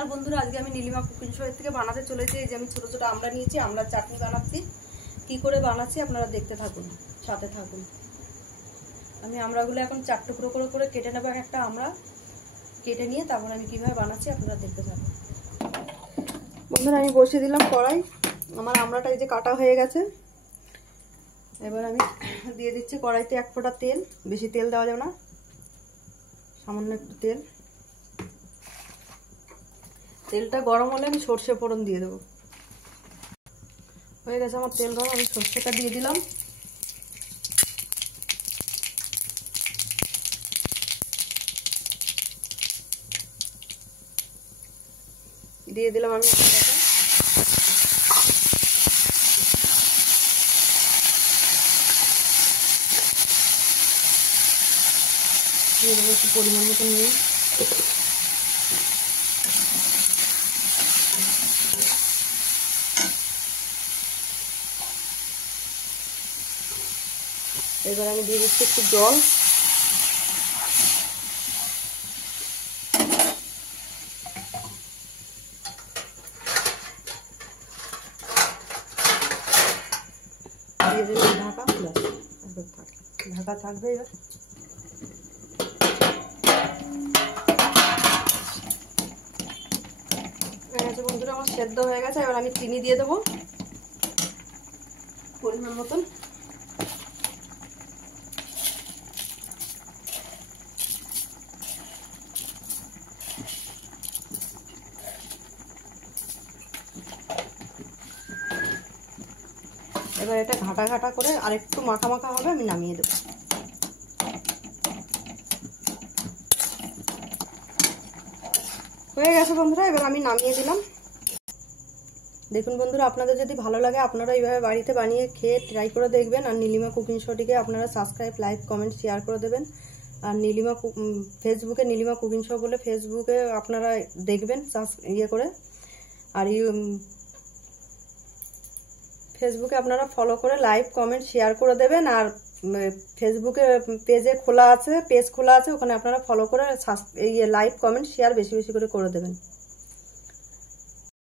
নমস্কার বন্ধুরা, আজকে আমি নীলিমা কুকিং শো থেকে বানাতে চলেছি। এই যে আমি ছোট ছোট আমড়া নিয়েছি, আমড়ার চাটনি বানাচ্ছি। কি করে বানাচ্ছি আপনারা দেখতে থাকুন, সাথে থাকুন। আমি আমড়াগুলো এখন 4 টুকরো করে কেটে নেব। একটা আমড়া কেটে নিয়ে তারপর আমি কিভাবে বানাচ্ছি আপনারা দেখতে থাকুন। বন্ধুরা, আমি বসিয়ে দিলাম কড়াই। আমার আমড়াটা এই যে কাটা হয়ে গেছে। এবার আমি দিয়ে দিচ্ছি কড়াইতে 1 ফোঁটা তেল। বেশি তেল দেওয়া যাবে না, সামান্য একটু তেল। তেলটা গরম হলে আমি সর্ষে ফোড়ন দিয়ে দেবো। হয়ে গেছে আমার তেল গরম, আমি সর্ষেটা দিয়ে দিলাম। দিয়ে দিলাম আমি দিয়ে দেবো একটু পরিমাণ মতো নিয়ে। এবার আমি দিয়ে দিচ্ছি একটু জল। দিয়ে দিলাম ঢাকা, ঢাকা থাকবে। এবার হয়ে গেছে বন্ধুরা, আমার সেদ্ধ হয়ে গেছে। এবার আমি চিনি দিয়ে দেবো পরিমাণ মতন। এবার এটা ঘাটা ঘাটা করে আর একটু মাখা মাখা হবে, আমি নামিয়ে দেবো। হয়ে গেছে বন্ধুরা, এবার আমি নামিয়ে দিলাম। দেখুন বন্ধুরা, আপনাদের যদি ভালো লাগে আপনারা এইভাবে বাড়িতে বানিয়ে খেয়ে ট্রাই করে দেখবেন। আর নীলিমা কুকিং শোটিকে আপনারা সাবস্ক্রাইব, লাইক, কমেন্ট, শেয়ার করে দেবেন। আর ফেসবুকে নীলিমা কুকিং শো বলে ফেসবুকে আপনারা দেখবেন ইয়ে করে। আর ফেসবুকে আপনারা ফলো করে লাইক, কমেন্ট, শেয়ার করে দেবেন। আর ফেসবুকে পেজ খোলা আছে, ওখানে আপনারা ফলো করে লাইক, কমেন্ট, শেয়ার বেশি বেশি করে দেবেন।